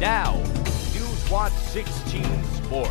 Now, News Watch 16 Sports.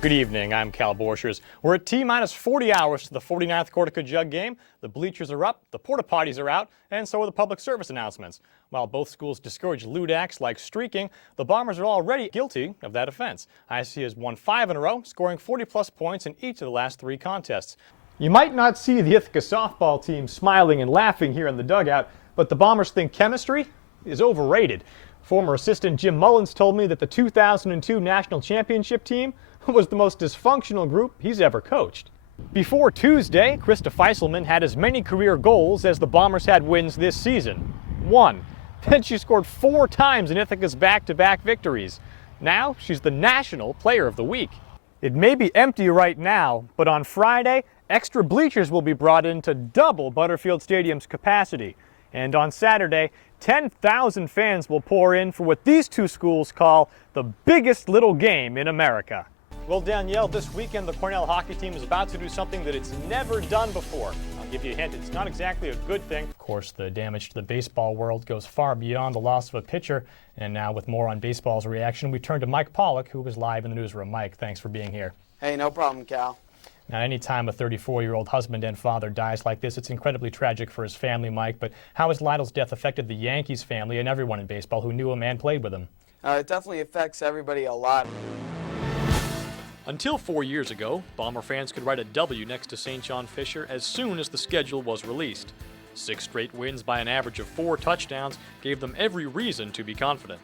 Good evening, I'm Callum Borchers. We're at T-minus 40 hours to the 49th Cortica Jug game. The bleachers are up, the porta potties are out, and so are the public service announcements. While both schools discourage lewd acts like streaking, the Bombers are already guilty of that offense. IC has won 5 in a row, scoring 40-plus points in each of the last 3 contests. You might not see the Ithaca softball team smiling and laughing here in the dugout, but the Bombers think chemistry is overrated. Former assistant Jim Mullins told me that the 2002 national championship team was the most dysfunctional group he's ever coached. Before Tuesday, Krista Feiselman had as many career goals as the Bombers had wins this season. 1. Then she scored 4 times in Ithaca's back-to-back victories. Now she's the National Player of the Week. It may be empty right now, but on Friday, extra bleachers will be brought in to double Butterfield Stadium's capacity. And on Saturday, 10,000 fans will pour in for what these two schools call the biggest little game in America. Well, Danielle, this weekend the Cornell hockey team is about to do something that it's never done before. I'll give you a hint, it's not exactly a good thing. Of course, the damage to the baseball world goes far beyond the loss of a pitcher. And now with more on baseball's reaction, we turn to Mike Pollock, who was live in the newsroom. Mike, thanks for being here. Hey, no problem, Cal. Now, anytime a 34-year-old husband and father dies like this, it's incredibly tragic for his family, Mike. But how has Lytle's death affected the Yankees family and everyone in baseball who knew him and played with him? It definitely affects everybody a lot. Until 4 years ago, Bomber fans could write a W next to St. John Fisher as soon as the schedule was released. 6 straight wins by an average of 4 touchdowns gave them every reason to be confident.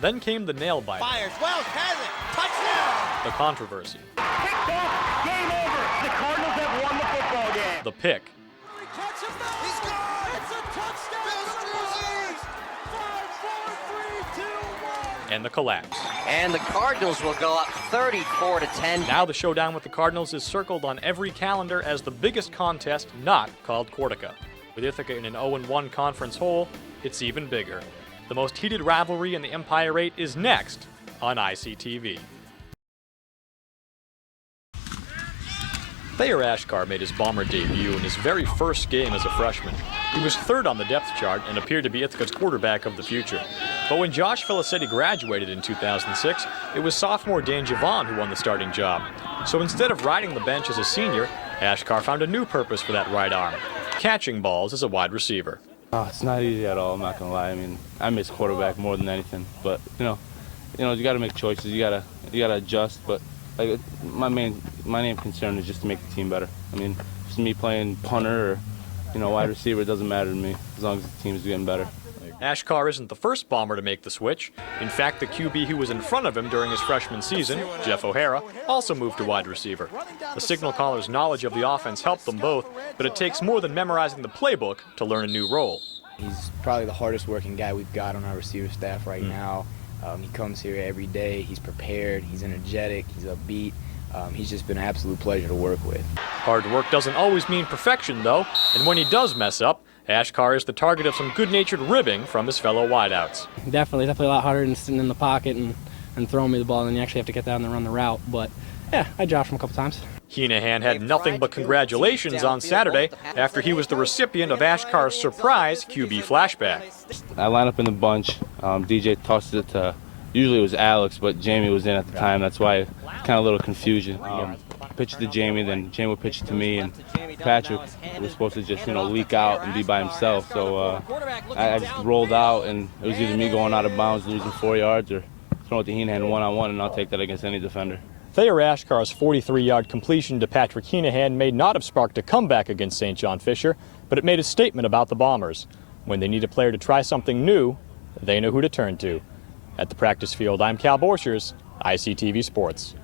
Then came the nail biter. Fires, Wells has it, touchdown! The controversy. Picked off, game over. The Cardinals have won the football game. The pick. He catches that. He's gone. It's a touchdown. Bills 5, 4, 3, 2, 1. And the collapse. And the Cardinals will go up 34-10. Now the showdown with the Cardinals is circled on every calendar as the biggest contest not called Cortica. With Ithaca in an 0-1 conference hole, it's even bigger. The most heated rivalry in the Empire 8 is next on ICTV. Thayer Ashkar made his Bomber debut in his very first game as a freshman. He was 3rd on the depth chart and appeared to be Ithaca's quarterback of the future. But when Josh Felicetti graduated in 2006, it was sophomore Dan Javon who won the starting job. So instead of riding the bench as a senior, Ashkar found a new purpose for that right arm, catching balls as a wide receiver. Oh, it's not easy at all, I'm not gonna lie. I mean, I miss quarterback more than anything, but you got to make choices. You gotta adjust. But like my main concern is just to make the team better. I mean, just me playing punter or wide receiver, it doesn't matter to me as long as the team is getting better. Ashkar isn't the first Bomber to make the switch. In fact, the QB who was in front of him during his freshman season, Jeff O'Hara, also moved to wide receiver. The signal caller's knowledge of the offense helped them both, but it takes more than memorizing the playbook to learn a new role. He's probably the hardest working guy we've got on our receiver staff right now. He comes here every day. He's prepared. He's energetic. He's upbeat. He's just been an absolute pleasure to work with. Hard work doesn't always mean perfection, though, and when he does mess up, Ashkar is the target of some good-natured ribbing from his fellow wideouts. Definitely a lot harder than sitting in the pocket and throwing me the ball, and you actually have to get down and run the route. But yeah, I joshing him a couple times. Heenahan had nothing but congratulations on Saturday after he was the recipient of Ashkar's surprise QB flashback. I line up in the bunch. DJ tossed it to, usually it was Alex, but Jamie was in at the time. That's why kind of a little confusion. Pitch it to Jamie, then Jamie would pitch it to me, and Patrick was supposed to just leak out and be by himself. So I just rolled out, and it was either me going out of bounds, losing 4 yards, or throwing it to Heenahan one-on-one, and I'll take that against any defender. Thayer Ashkar's 43-yard completion to Patrick Heenahan may not have sparked a comeback against St. John Fisher, but it made a statement about the Bombers. When they need a player to try something new, they know who to turn to. At the practice field, I'm Cal Borchers, ICTV Sports.